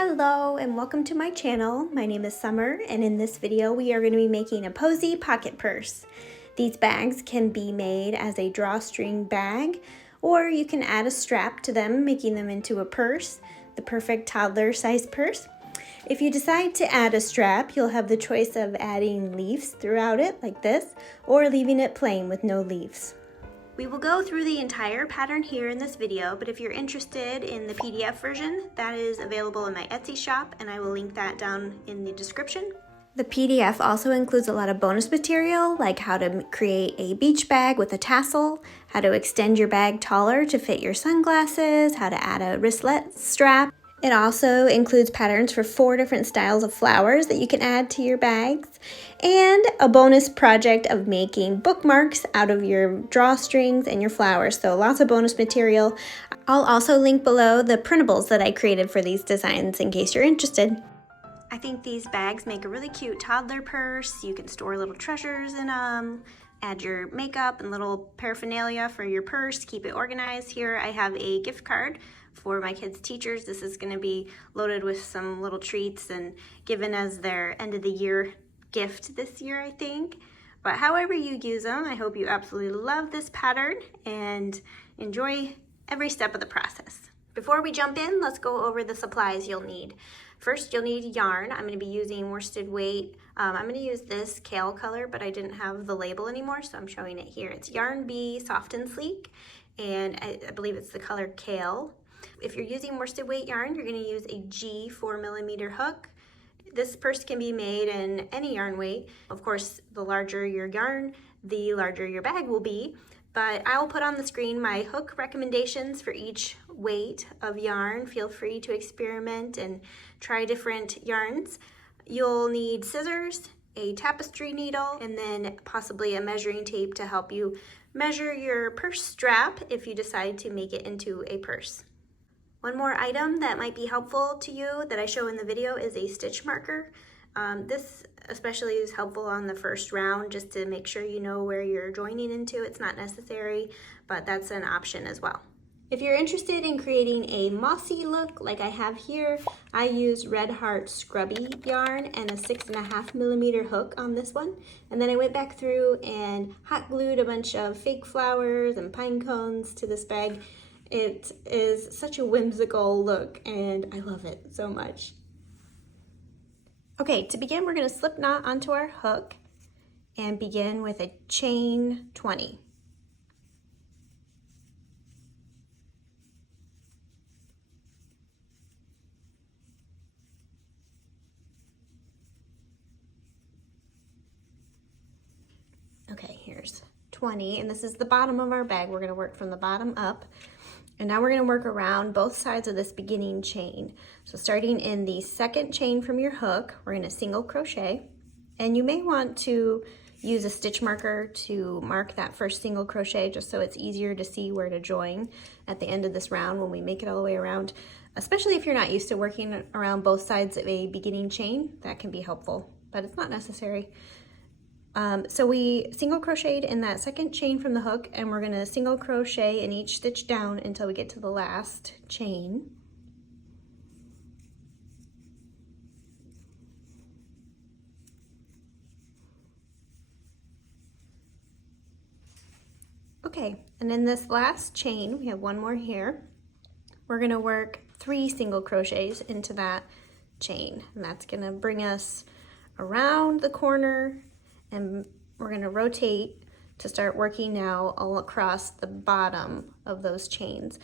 Hello and welcome to my channel. My name is Summer, and in this video we are going to be making a Posy pocket purse. These bags can be made as a drawstring bag, or you can add a strap to them, making them into a purse, the perfect toddler size purse. If you decide to add a strap, you'll have the choice of adding leaves throughout it like this, or leaving it plain with no leaves. We will go through the entire pattern here in this video, but if you're interested in the PDF version, that is available in my Etsy shop, and I will link that down in the description. The PDF also includes a lot of bonus material, like how to create a beach bag with a tassel, how to extend your bag taller to fit your sunglasses, how to add a wristlet strap. It also includes patterns for 4 different styles of flowers that you can add to your bags, and a bonus project of making bookmarks out of your drawstrings and your flowers, so lots of bonus material. I'll also link below the printables that I created for these designs in case you're interested. I think these bags make a really cute toddler purse. You can store little treasures in them, add your makeup and little paraphernalia for your purse, keep it organized. Here I have a gift card for my kids' teachers. This is going to be loaded with some little treats and given as their end of the year gift this year, I think. But however you use them, I hope you absolutely love this pattern and enjoy every step of the process. Before we jump in, let's go over the supplies you'll need. First, you'll need yarn. I'm going to be using worsted weight. I'm going to use this kale color, but I didn't have the label anymore, so I'm showing it here. It's Yarn Bee Soft and Sleek, and I believe it's the color kale. If you're using worsted weight yarn, you're going to use a G 4mm hook. This purse can be made in any yarn weight. Of course, the larger your yarn, the larger your bag will be. But I will put on the screen my hook recommendations for each weight of yarn. Feel free to experiment and try different yarns. You'll need scissors, a tapestry needle, and then possibly a measuring tape to help you measure your purse strap if you decide to make it into a purse. One more item that might be helpful to you that I show in the video is a stitch marker. This especially is helpful on the first round just to make sure you know where you're joining into. It's not necessary, but that's an option as well. If you're interested in creating a mossy look like I have here, I used Red Heart Scrubby yarn and a 6.5mm hook on this one. And then I went back through and hot glued a bunch of fake flowers and pine cones to this bag. It is such a whimsical look and I love it so much. Okay, to begin, we're going to slip knot onto our hook and begin with a chain 20. Okay, here's 20, and this is the bottom of our bag. We're going to work from the bottom up. And now we're going to work around both sides of this beginning chain. So starting in the second chain from your hook, we're going to single crochet. And you may want to use a stitch marker to mark that first single crochet just so it's easier to see where to join at the end of this round when we make it all the way around. Especially if you're not used to working around both sides of a beginning chain, that can be helpful, but it's not necessary. So we single crocheted in that second chain from the hook, and we're going to single crochet in each stitch down until we get to the last chain. Okay, and in this last chain, we have one more here. We're going to work 3 single crochets into that chain, and that's going to bring us around the corner. And we're going to rotate to start working now all across the bottom of those chains.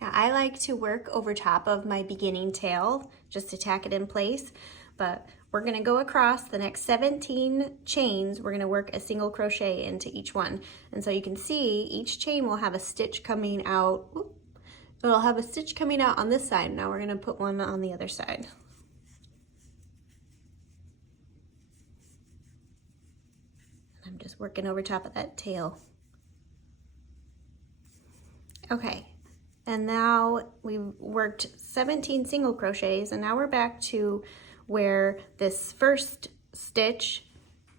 Now, I like to work over top of my beginning tail just to tack it in place, but we're going to go across the next 17 chains. We're going to work a single crochet into each one. And so you can see each chain will have a stitch coming out. It'll have a stitch coming out on this side. Now we're going to put one on the other side. I'm just working over top of that tail. Okay, and now we've worked 17 single crochets, and now we're back to where this first stitch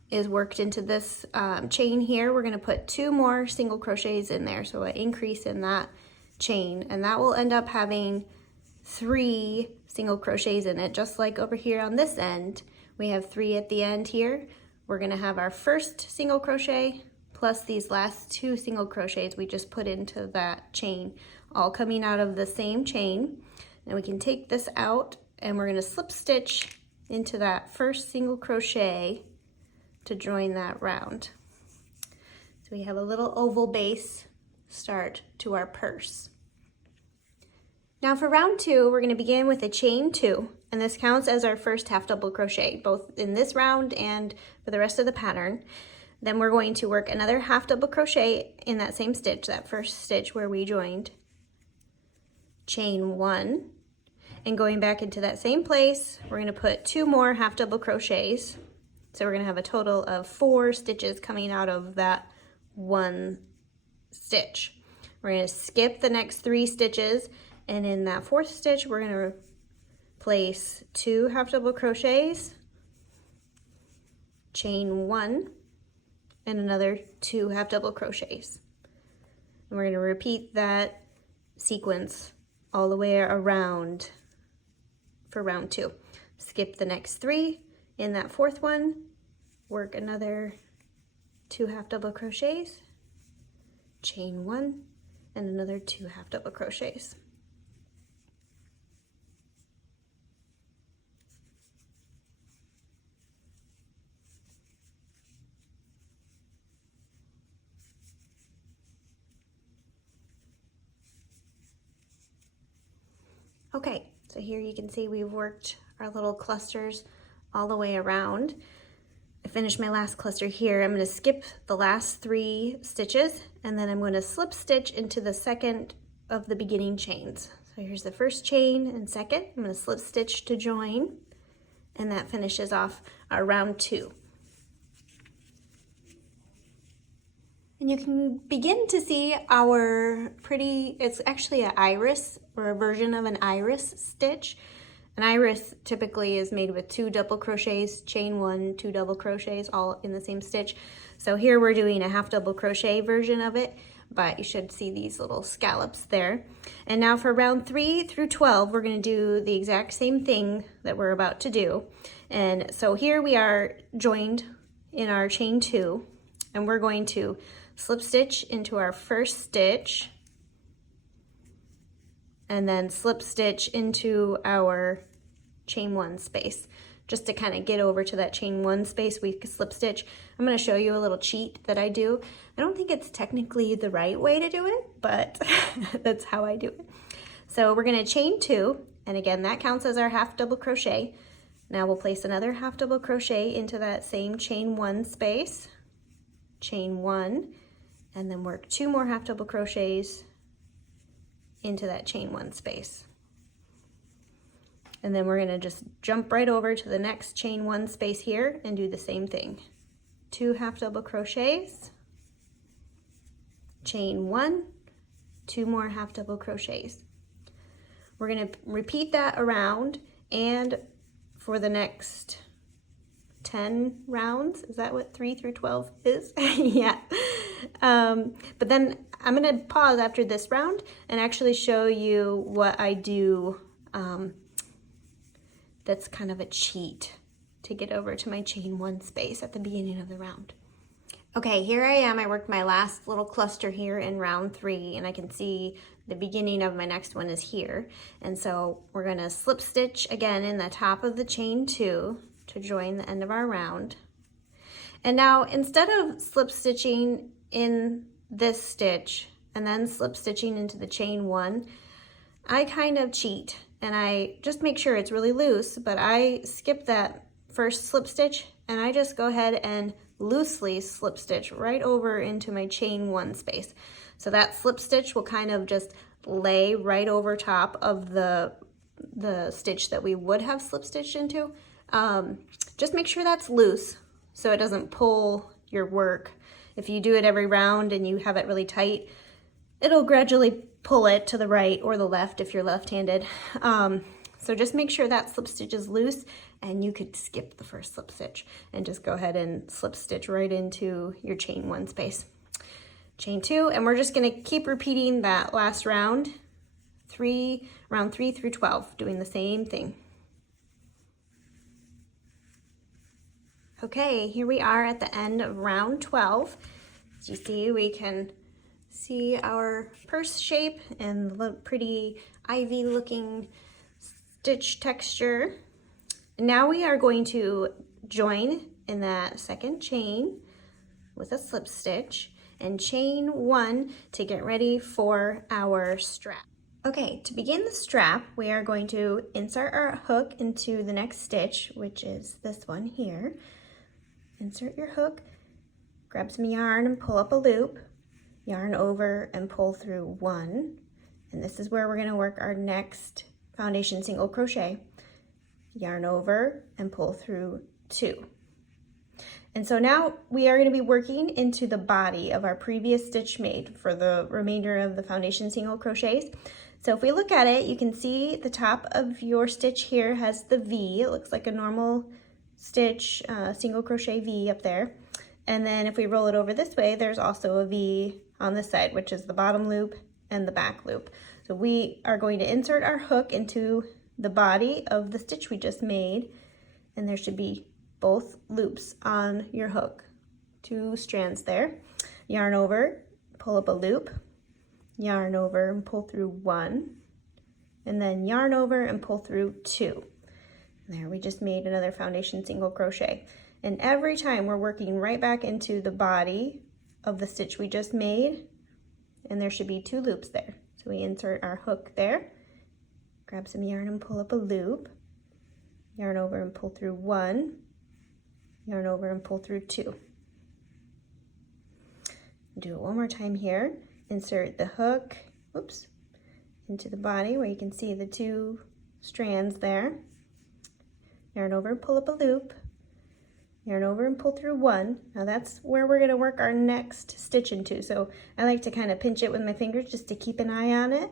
is worked into this chain here. We're going to put 2 more single crochets in there, so an increase in that chain, and that will end up having 3 single crochets in it, just like over here on this end. We have 3 at the end here. We're gonna have our first single crochet plus these last 2 single crochets we just put into that chain, all coming out of the same chain. And we can take this out and we're gonna slip stitch into that first single crochet to join that round. So we have a little oval base start to our purse. Now for round 2, we're going to begin with a chain 2, and this counts as our first half double crochet, both in this round and for the rest of the pattern. Then we're going to work another half double crochet in that same stitch, that first stitch where we joined, chain 1, and going back into that same place, we're going to put 2 more half double crochets. So we're going to have a total of 4 stitches coming out of that 1 stitch. We're going to skip the next 3 stitches, and in that 4th stitch we're going to place 2 half double crochets, chain 1, and another 2 half double crochets. And we're going to repeat that sequence all the way around for round 2. Skip the next 3. In that 4th one, work another 2 half double crochets, chain 1, and another 2 half double crochets. Okay, so here you can see we've worked our little clusters all the way around. I finished my last cluster here. I'm going to skip the last 3 stitches, and then I'm going to slip stitch into the second of the beginning chains. So here's the first chain and second. I'm going to slip stitch to join, and that finishes off our round 2. And you can begin to see our pretty, it's actually an iris, or a version of an iris stitch. An iris typically is made with 2 double crochets, chain 1, 2 double crochets, all in the same stitch. So here we're doing a half double crochet version of it, but you should see these little scallops there. And now for round 3 through 12, we're going to do the exact same thing that we're about to do. And so here we are joined in our chain 2, and we're going to slip stitch into our first stitch, and then slip stitch into our chain 1 space. Just to kind of get over to that chain 1 space, we slip stitch. I'm going to show you a little cheat that I do. I don't think it's technically the right way to do it, but that's how I do it. So we're going to chain 2, and again, that counts as our half double crochet. Now we'll place another half double crochet into that same chain 1 space, chain 1, and then work 2 more half double crochets into that chain 1 space. And then we're going to just jump right over to the next chain 1 space here and do the same thing. 2 half double crochets, chain 1, 2 more half double crochets. We're going to repeat that around, and for the next 10 rounds, is that what 3 through 12 is? Yeah. But then I'm going to pause after this round and actually show you what I do that's kind of a cheat to get over to my chain 1 space at the beginning of the round. Okay, here I am. I worked my last little cluster here in round 3, and I can see the beginning of my next one is here. And so we're going to slip stitch again in the top of the chain 2 to join the end of our round. And now instead of slip stitching in this stitch and then slip stitching into the chain 1, I kind of cheat, and I just make sure it's really loose, but I skip that first slip stitch and I just go ahead and loosely slip stitch right over into my chain 1 space. So that slip stitch will kind of just lay right over top of the stitch that we would have slip stitched into. Just make sure that's loose so it doesn't pull your work. If you do it every round and you have it really tight, it'll gradually pull it to the right or the left if you're left-handed. So just make sure that slip stitch is loose, and you could skip the first slip stitch and just go ahead and slip stitch right into your chain 1 space. Chain 2, and we're just going to keep repeating that last round. round 3 through 12, doing the same thing. Okay, here we are at the end of round 12. As you see, we can see our purse shape and the pretty ivy looking stitch texture. Now we are going to join in that second chain with a slip stitch and chain 1 to get ready for our strap. Okay, to begin the strap, we are going to insert our hook into the next stitch, which is this one here. Insert your hook, grab some yarn and pull up a loop, yarn over and pull through 1, and this is where we're going to work our next foundation single crochet. Yarn over and pull through 2. And so now we are going to be working into the body of our previous stitch made for the remainder of the foundation single crochets. So if we look at it, you can see the top of your stitch here has the V. It looks like a normal stitch, single crochet V up there. And then if we roll it over this way, there's also a V on this side, which is the bottom loop and the back loop. So we are going to insert our hook into the body of the stitch we just made, and there should be both loops on your hook. 2 strands there. Yarn over, pull up a loop, yarn over and pull through 1, and then yarn over and pull through 2. There, we just made another foundation single crochet. And every time we're working right back into the body of the stitch we just made, and there should be 2 loops there. So we insert our hook there, grab some yarn and pull up a loop, yarn over and pull through 1, yarn over and pull through 2. Do it one more time here. Insert the hook, oops, into the body where you can see the 2 strands there. Yarn over and pull up a loop, yarn over and pull through 1. Now that's where we're going to work our next stitch into. So I like to kind of pinch it with my fingers just to keep an eye on it.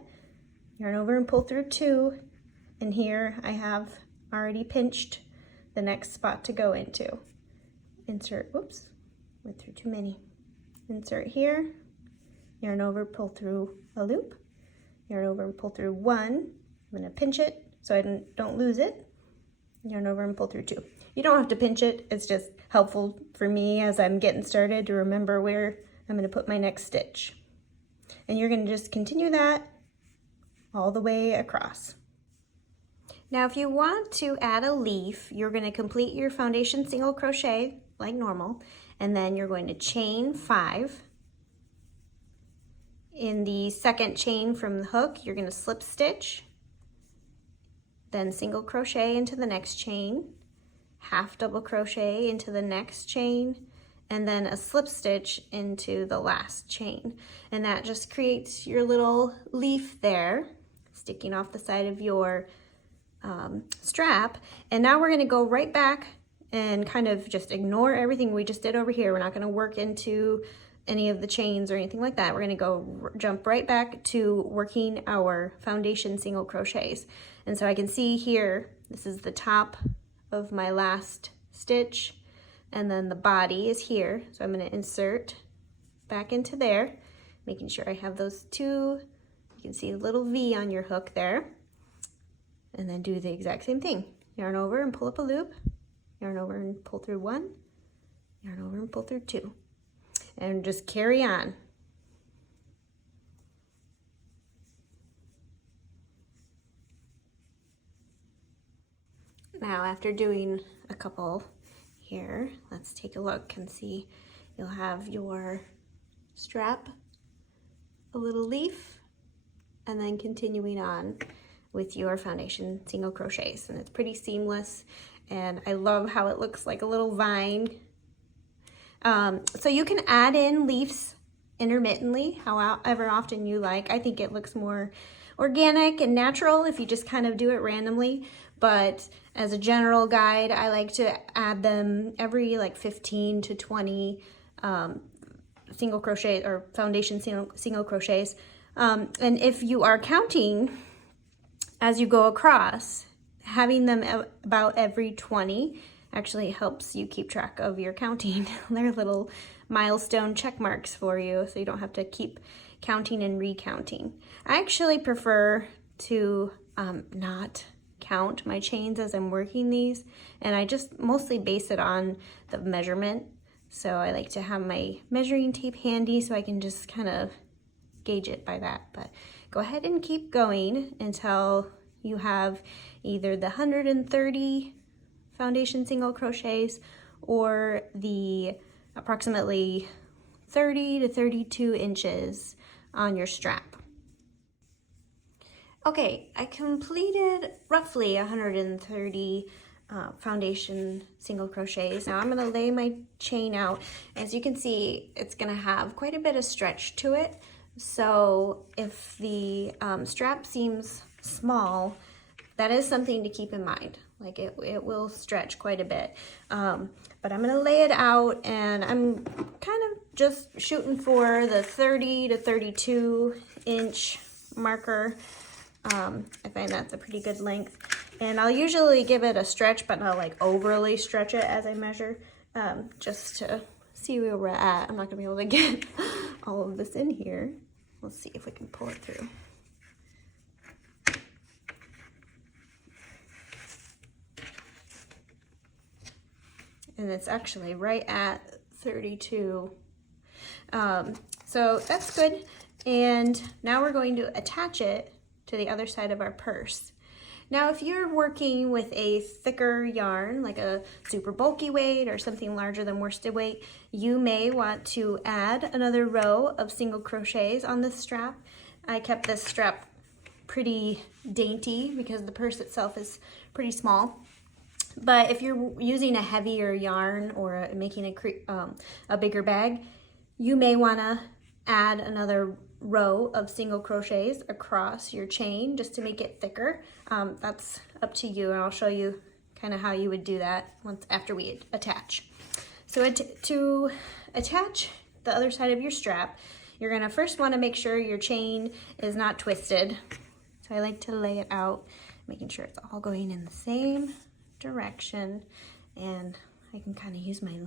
Yarn over and pull through 2, and here I have already pinched the next spot to go into. Insert, whoops, went through too many. Insert here, yarn over, pull through a loop, yarn over and pull through 1. I'm going to pinch it so I don't lose it. Yarn over and pull through 2. You don't have to pinch it, it's just helpful for me as I'm getting started to remember where I'm going to put my next stitch. And you're going to just continue that all the way across. Now if you want to add a leaf, you're going to complete your foundation single crochet like normal, and then you're going to chain 5. In the second chain from the hook, you're going to slip stitch, then single crochet into the next chain, half double crochet into the next chain, and then a slip stitch into the last chain. And that just creates your little leaf there, sticking off the side of your strap. And now we're going to go right back and kind of just ignore everything we just did over here. We're not going to work into any of the chains or anything like that. We're going to go jump right back to working our foundation single crochets. And so I can see here, this is the top of my last stitch, and then the body is here. So I'm going to insert back into there, making sure I have those 2. You can see a little V on your hook there, and then do the exact same thing. Yarn over and pull up a loop, yarn over and pull through 1, yarn over and pull through 2, and just carry on. Now after doing a couple here, let's take a look and see. You'll have your strap, a little leaf, and then continuing on with your foundation single crochets. And it's pretty seamless, and I love how it looks like a little vine. So you can add in leaves intermittently, however often you like. I think it looks more organic and natural if you just kind of do it randomly, but as a general guide, I like to add them every like 15 to 20 single crochet or foundation single crochets. And if you are counting as you go across, having them about every 20 actually helps you keep track of your counting. They're little milestone check marks for you, so you don't have to keep counting and recounting. I actually prefer to not count my chains as I'm working these, and I just mostly base it on the measurement. So I like to have my measuring tape handy so I can just kind of gauge it by that. But go ahead and keep going until you have either the 130 foundation single crochets or the approximately 30 to 32 inches on your strap. Okay, I completed roughly 130 foundation single crochets. Now I'm going to lay my chain out. As you can see, it's going to have quite a bit of stretch to it. So if the strap seems small, that is something to keep in mind. Like it will stretch quite a bit. But I'm going to lay it out, and I'm kind of just shooting for the 30 to 32 inch marker. I find that's a pretty good length. And I'll usually give it a stretch, but not like overly stretch it as I measure, just to see where we're at. I'm not gonna be able to get all of this in here. Let's see if we can pull it through. And it's actually right at 32. So that's good. And now we're going to attach it to the other side of our purse. Now, if you're working with a thicker yarn, like a super bulky weight or something larger than worsted weight, you may want to add another row of single crochets on this strap. I kept this strap pretty dainty because the purse itself is pretty small. But if you're using a heavier yarn or making a bigger bag, you may want to add another row of single crochets across your chain just to make it thicker. That's up to you, and I'll show you kind of how you would do that after we attach. So to attach the other side of your strap, you're going to first want to make sure your chain is not twisted. So I like to lay it out, making sure it's all going in the same direction, and I can kind of use my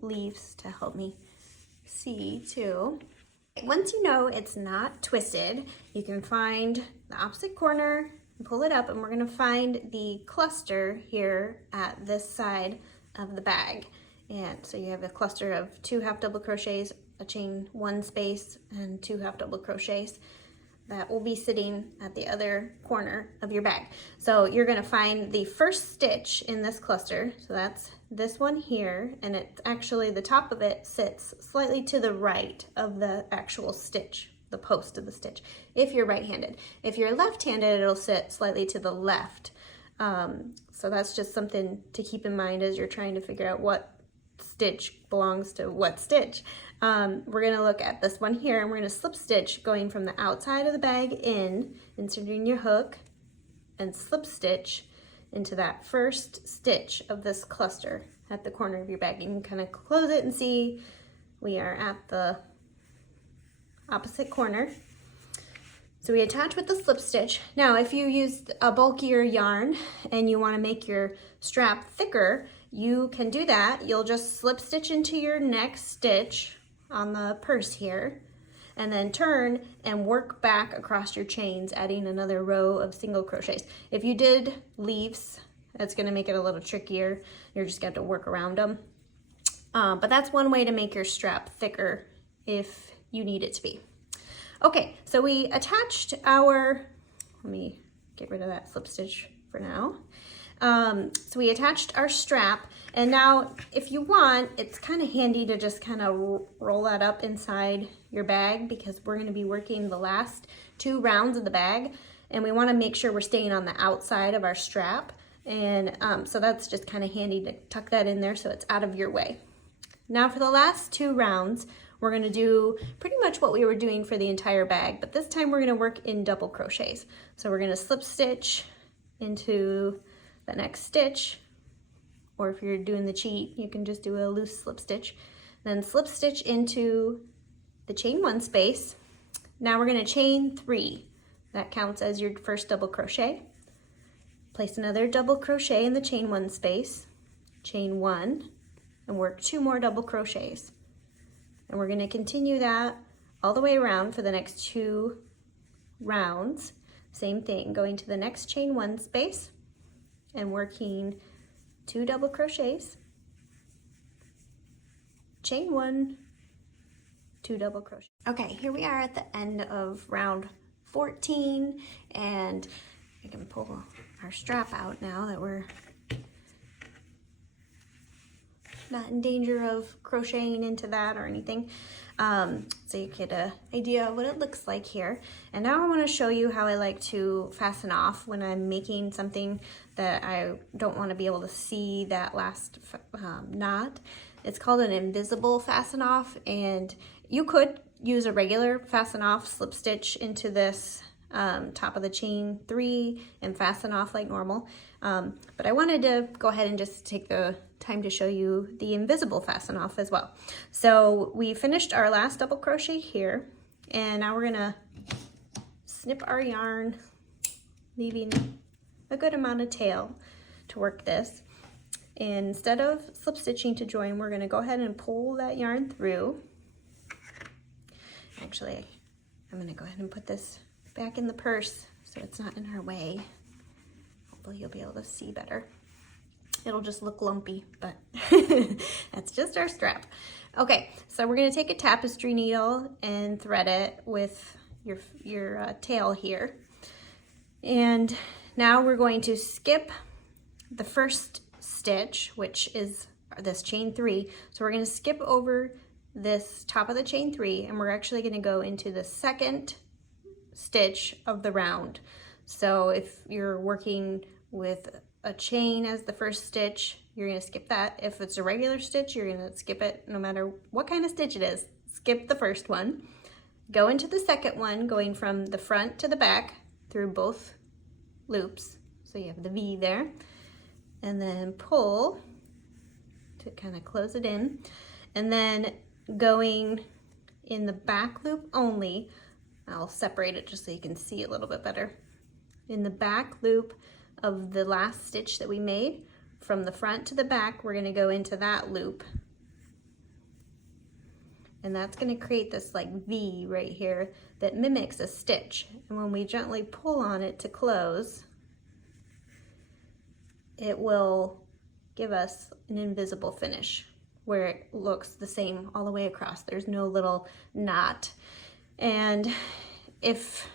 leaves to help me see too. Once you know it's not twisted, you can find the opposite corner and pull it up, and we're going to find the cluster here at this side of the bag. And so you have a cluster of 2 half double crochets, a chain 1 space, and 2 half double crochets that will be sitting at the other corner of your bag. So you're going to find the first stitch in this cluster. So that's this one here, and it's actually the top of it sits slightly to the right of the actual stitch, the post of the stitch, if you're right-handed. If you're left-handed, it'll sit slightly to the left. So that's just something to keep in mind as you're trying to figure out what stitch belongs to what stitch. We're going to look at this one here, and we're going to slip stitch going from the outside of the bag in, inserting your hook, and slip stitch into that first stitch of this cluster at the corner of your bag. You can kind of close it and see we are at the opposite corner. So we attach with the slip stitch. Now, if you used a bulkier yarn and you want to make your strap thicker, you can do that. You'll just slip stitch into your next stitch on the purse here, and then turn and work back across your chains, adding another row of single crochets. If you did leaves, that's going to make it a little trickier. You're just going to have to work around them. But that's one way to make your strap thicker if you need it to be. Okay, so we attached our, let me get rid of that slip stitch for now. So we attached our strap, and now if you want, it's kind of handy to just kind of roll that up inside your bag, because we're going to be working the last 2 rounds of the bag, and we want to make sure we're staying on the outside of our strap. And so that's just kind of handy to tuck that in there so it's out of your way. Now for the last 2 rounds, we're going to do pretty much what we were doing for the entire bag, but this time we're going to work in double crochets. So we're going to slip stitch into the next stitch, or if you're doing the cheat, you can just do a loose slip stitch, then slip stitch into the chain 1 space. Now we're going to chain 3. That counts as your first double crochet. Place another double crochet in the chain 1 space, chain 1, and work 2 more double crochets. And we're going to continue that all the way around for the next 2 rounds. Same thing, going to the next chain 1 space and working 2 double crochets, chain 1, 2 double crochet. Okay, here we are at the end of round 14, and I can pull our strap out now that we're not in danger of crocheting into that or anything. So you get an idea of what it looks like here. And now I want to show you how I like to fasten off when I'm making something that I don't want to be able to see that last knot. It's called an invisible fasten off, and you could use a regular fasten off slip stitch into this top of the chain 3 and fasten off like normal. But I wanted to go ahead and just take the time to show you the invisible fasten off as well. So we finished our last double crochet here, and now we're gonna snip our yarn, leaving a good amount of tail to work this. And instead of slip stitching to join, we're gonna go ahead and pull that yarn through. Actually, I'm gonna go ahead and put this back in the purse so it's not in our way. Hopefully you'll be able to see better. It'll just look lumpy, but that's just our strap. Okay, so we're gonna take a tapestry needle and thread it with your tail here. And now we're going to skip the first stitch, which is this chain 3. So we're gonna skip over this top of the chain 3, and we're actually gonna go into the second stitch of the round. So if you're working with a chain as the first stitch, you're gonna skip that. If it's a regular stitch, you're gonna skip it no matter what kind of stitch it is. Skip the first one, go into the second one, going from the front to the back through both loops. So you have the V there, and then pull to kind of close it in, and then going in the back loop only. I'll separate it just so you can see a little bit better. In the back loop of the last stitch that we made, from the front to the back, we're gonna go into that loop. And that's gonna create this like V right here that mimics a stitch. And when we gently pull on it to close, it will give us an invisible finish where it looks the same all the way across. There's no little knot. And if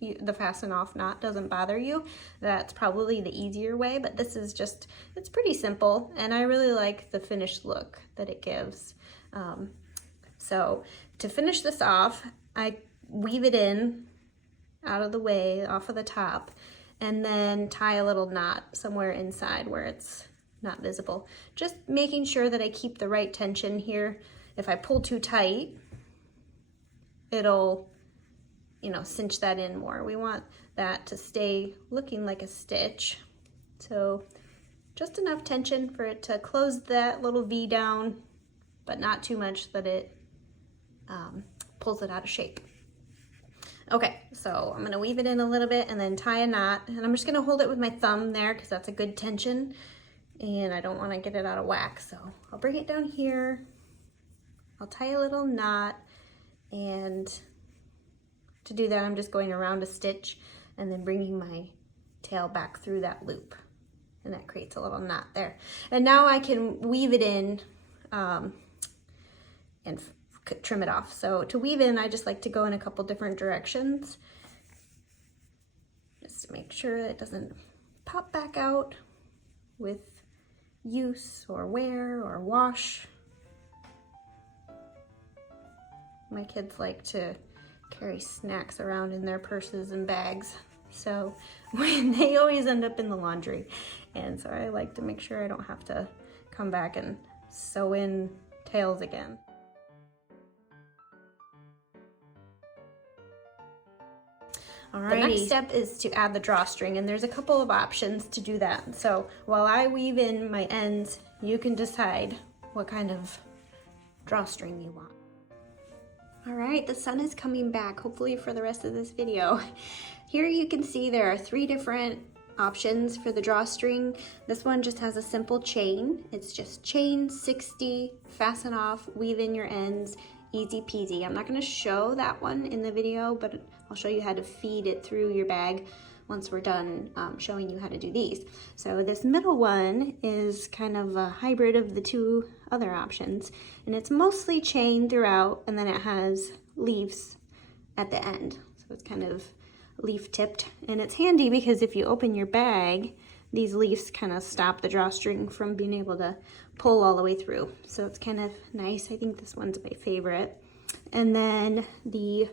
the fasten off knot doesn't bother you, that's probably the easier way, but this is just, it's pretty simple, and I really like the finished look that it gives. So to finish this off, I weave it in out of the way, off of the top, and then tie a little knot somewhere inside where it's not visible. Just making sure that I keep the right tension here. If I pull too tight, it'll, you know, cinch that in more. We want that to stay looking like a stitch. So just enough tension for it to close that little V down, but not too much that it pulls it out of shape. Okay, so I'm gonna weave it in a little bit and then tie a knot, and I'm just gonna hold it with my thumb there because that's a good tension, and I don't wanna get it out of whack. So I'll bring it down here, I'll tie a little knot, and to do that, I'm just going around a stitch and then bringing my tail back through that loop. And that creates a little knot there. And now I can weave it in and trim it off. So to weave in, I just like to go in a couple different directions just to make sure it doesn't pop back out with use or wear or wash. My kids like to carry snacks around in their purses and bags, so they always end up in the laundry, and so I like to make sure I don't have to come back and sew in tails again. Alrighty. The next step is to add the drawstring, and there's a couple of options to do that. So while I weave in my ends, you can decide what kind of drawstring you want. All right, the sun is coming back, hopefully for the rest of this video. Here you can see there are 3 different options for the drawstring. This one just has a simple chain. It's just chain 60, fasten off, weave in your ends, easy peasy. I'm not gonna show that one in the video, but I'll show you how to feed it through your bag once we're done showing you how to do these. So this middle one is kind of a hybrid of the two other options, and it's mostly chain throughout, and then it has leaves at the end. So it's kind of leaf tipped, and it's handy because if you open your bag, these leaves kind of stop the drawstring from being able to pull all the way through. So it's kind of nice. I think this one's my favorite. And then the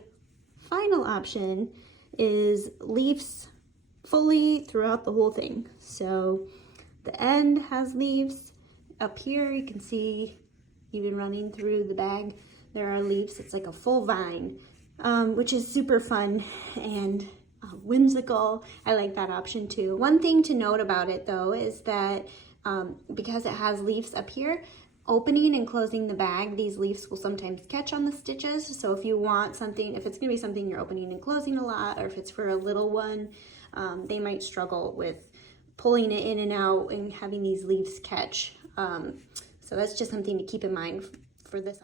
final option is leaves fully throughout the whole thing. So the end has leaves. Up here you can see, even running through the bag, there are leaves. It's like a full vine, which is super fun and whimsical. I like that option too. One thing to note about it though is that because it has leaves up here, opening and closing the bag, these leaves will sometimes catch on the stitches. So if you want something, if it's gonna be something you're opening and closing a lot, or if it's for a little one, they might struggle with pulling it in and out and having these leaves catch. So that's just something to keep in mind for this.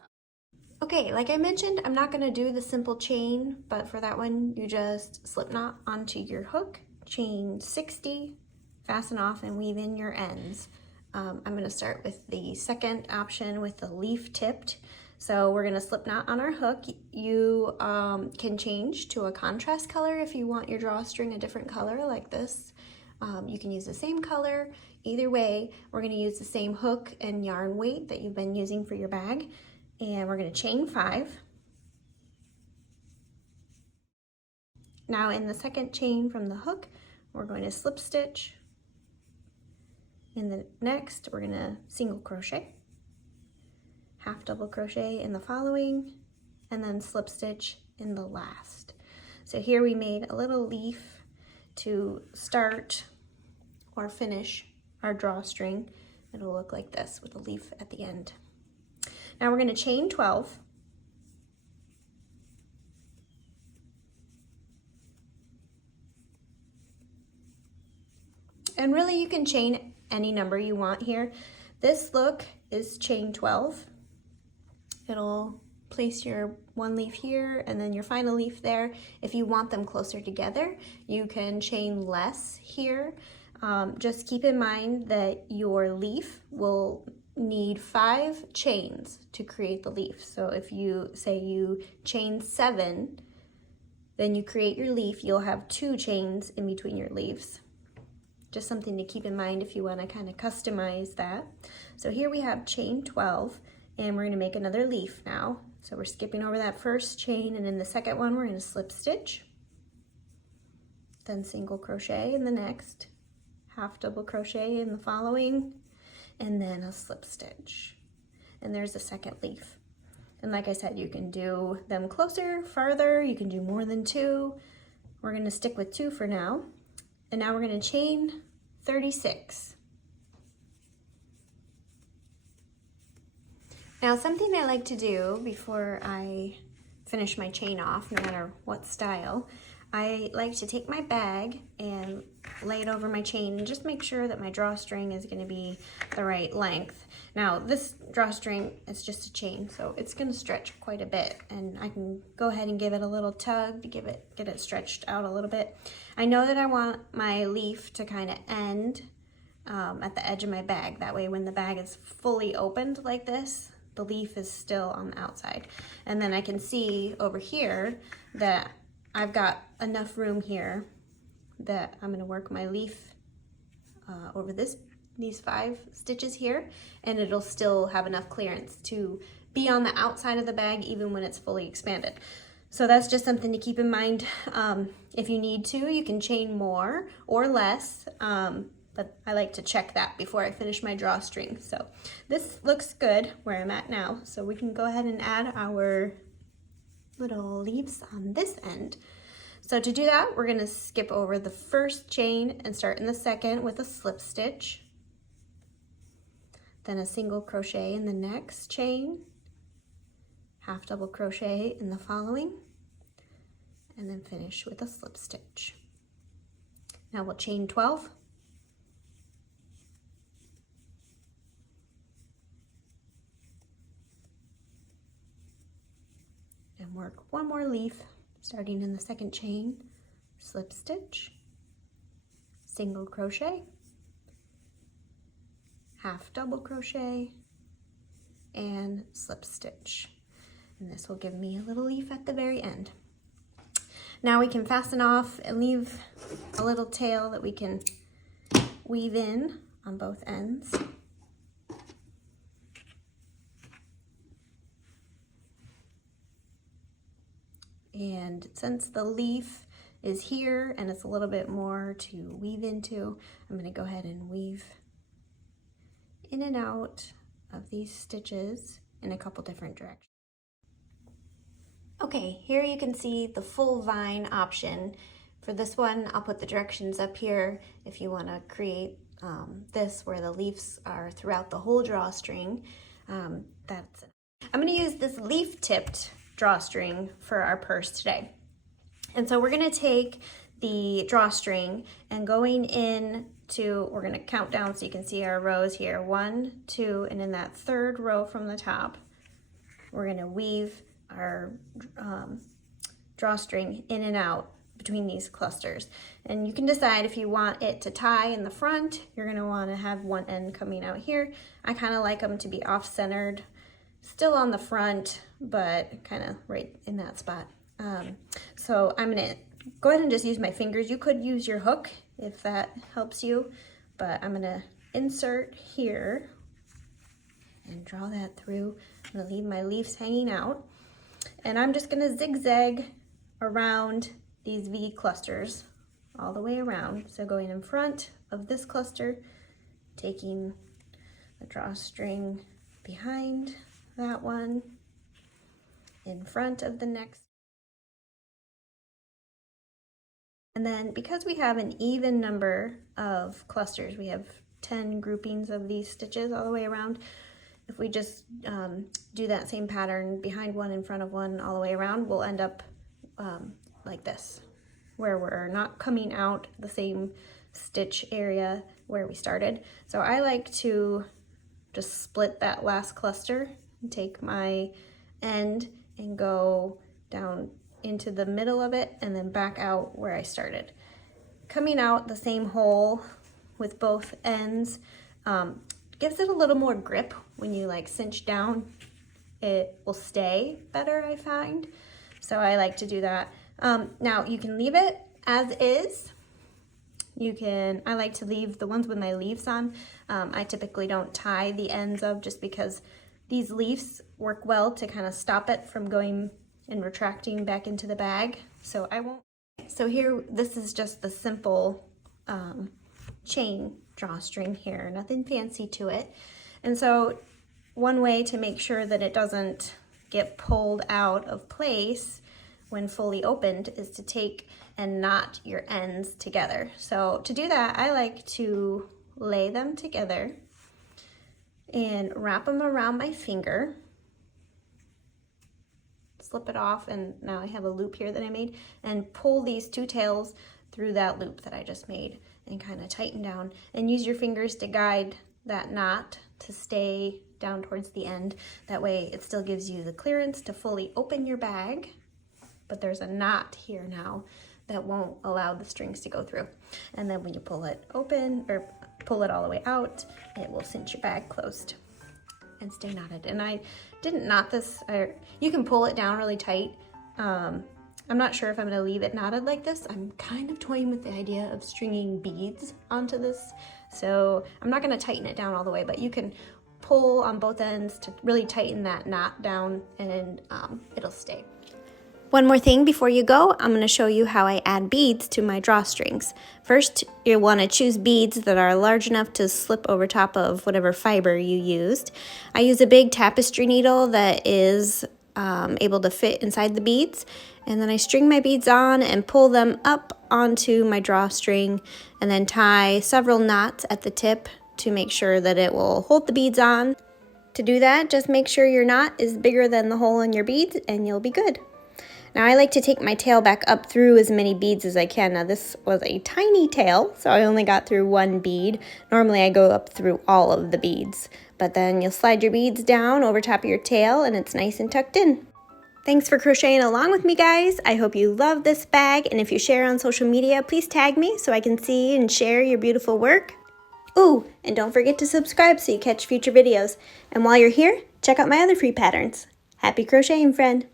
Okay, like I mentioned, I'm not gonna do the simple chain, but for that one, you just slip knot onto your hook, chain 60, fasten off and weave in your ends. I'm gonna start with the second option with the leaf tipped. So we're gonna slip knot on our hook. You can change to a contrast color if you want your drawstring a different color like this. You can use the same color. Either way, we're gonna use the same hook and yarn weight that you've been using for your bag. And we're gonna chain 5. Now in the second chain from the hook, we're going to slip stitch. In the next, we're gonna single crochet, half double crochet in the following, and then slip stitch in the last. So here we made a little leaf to start or finish our drawstring. It'll look like this with a leaf at the end. Now we're gonna chain 12. And really you can chain any number you want here. This look is chain 12. It'll place your one leaf here and then your final leaf there. If you want them closer together, you can chain less here. Just keep in mind that your leaf will need 5 chains to create the leaf. So if you say you chain 7, then you create your leaf, you'll have 2 chains in between your leaves. Just something to keep in mind if you want to kind of customize that. So here we have chain 12, and we're going to make another leaf now. So we're skipping over that first chain, and in the second one we're going to slip stitch, then single crochet in the next, half double crochet in the following, and then a slip stitch. And there's the second leaf. And like I said, you can do them closer, farther, you can do more than 2. We're going to stick with 2 for now. And now we're going to chain 36. Now something I like to do before I finish my chain off, no matter what style, I like to take my bag and lay it over my chain and just make sure that my drawstring is going to be the right length. Now this drawstring is just a chain, so it's going to stretch quite a bit, and I can go ahead and give it a little tug to get it stretched out a little bit. I know that I want my leaf to kind of end at the edge of my bag. That way when the bag is fully opened like this, the leaf is still on the outside. And then I can see over here that I've got enough room here that I'm gonna work my leaf over these 5 stitches here, and it'll still have enough clearance to be on the outside of the bag even when it's fully expanded. So that's just something to keep in mind. If you need to, you can chain more or less, but I like to check that before I finish my drawstring. So this looks good where I'm at now. So we can go ahead and add our little leaves on this end. So to do that, we're gonna skip over the first chain and start in the second with a slip stitch, then a single crochet in the next chain, half double crochet in the following, and then finish with a slip stitch. Now we'll chain 12. And work one more leaf starting in the second chain, slip stitch, single crochet, half double crochet, and slip stitch. And this will give me a little leaf at the very end. Now we can fasten off and leave a little tail that we can weave in on both ends. And since the leaf is here and it's a little bit more to weave into, I'm going to go ahead and weave in and out of these stitches in a couple different directions. Okay, here you can see the full vine option. For this one, I'll put the directions up here if you want to create this where the leaves are throughout the whole drawstring. That's it. I'm going to use this leaf-tipped drawstring for our purse today. And so we're going to take the drawstring and going in to, we're going to count down so you can see our rows here. 1, 2, and in that third row from the top, we're going to weave our drawstring in and out between these clusters. And you can decide if you want it to tie in the front, you're going to want to have one end coming out here. I kind of like them to be off-centered, still on the front, but kind of right in that spot. So I'm going to go ahead and just use my fingers. You could use your hook if that helps you, but I'm going to insert here and draw that through. I'm going to leave my leaves hanging out, and I'm just going to zigzag around these V clusters all the way around. So going in front of this cluster, taking the drawstring behind that one, in front of the next. And then because we have an even number of clusters, we have 10 groupings of these stitches all the way around. If we just do that same pattern behind one, in front of one, all the way around, we'll end up like this, where we're not coming out the same stitch area where we started. So I like to just split that last cluster and take my end and go down into the middle of it and then back out where I started. Coming out the same hole with both ends gives it a little more grip. When you like cinch down, it will stay better, I find. So I like to do that. Now you can leave it as is. I like to leave the ones with my leaves on. I typically don't tie the ends of, just because these leaves work well to kind of stop it from going and retracting back into the bag. So I won't. So here, this is just the simple chain drawstring here, nothing fancy to it. And so one way to make sure that it doesn't get pulled out of place when fully opened is to take and knot your ends together. So to do that, I like to lay them together and wrap them around my finger, slip it off, and now I have a loop here that I made, and pull these two tails through that loop that I just made and kind of tighten down, and use your fingers to guide that knot to stay down towards the end. That way it still gives you the clearance to fully open your bag, but there's a knot here now that won't allow the strings to go through. And then when you pull it open, or pull it all the way out, it will cinch your bag closed and stay knotted. And I didn't knot this, you can pull it down really tight. I'm not sure if I'm gonna leave it knotted like this. I'm kind of toying with the idea of stringing beads onto this. So I'm not gonna tighten it down all the way, but you can pull on both ends to really tighten that knot down, and it'll stay. One more thing before you go, I'm going to show you how I add beads to my drawstrings. First, you'll want to choose beads that are large enough to slip over top of whatever fiber you used. I use a big tapestry needle that is able to fit inside the beads, and then I string my beads on and pull them up onto my drawstring, and then tie several knots at the tip to make sure that it will hold the beads on. To do that, just make sure your knot is bigger than the hole in your beads and you'll be good. Now I like to take my tail back up through as many beads as I can. Now this was a tiny tail, so I only got through one bead. Normally I go up through all of the beads, but then you'll slide your beads down over top of your tail and it's nice and tucked in. Thanks for crocheting along with me, guys. I hope you love this bag, and if you share on social media, please tag me so I can see and share your beautiful work. Ooh, and don't forget to subscribe so you catch future videos. And while you're here, check out my other free patterns. Happy crocheting, friend!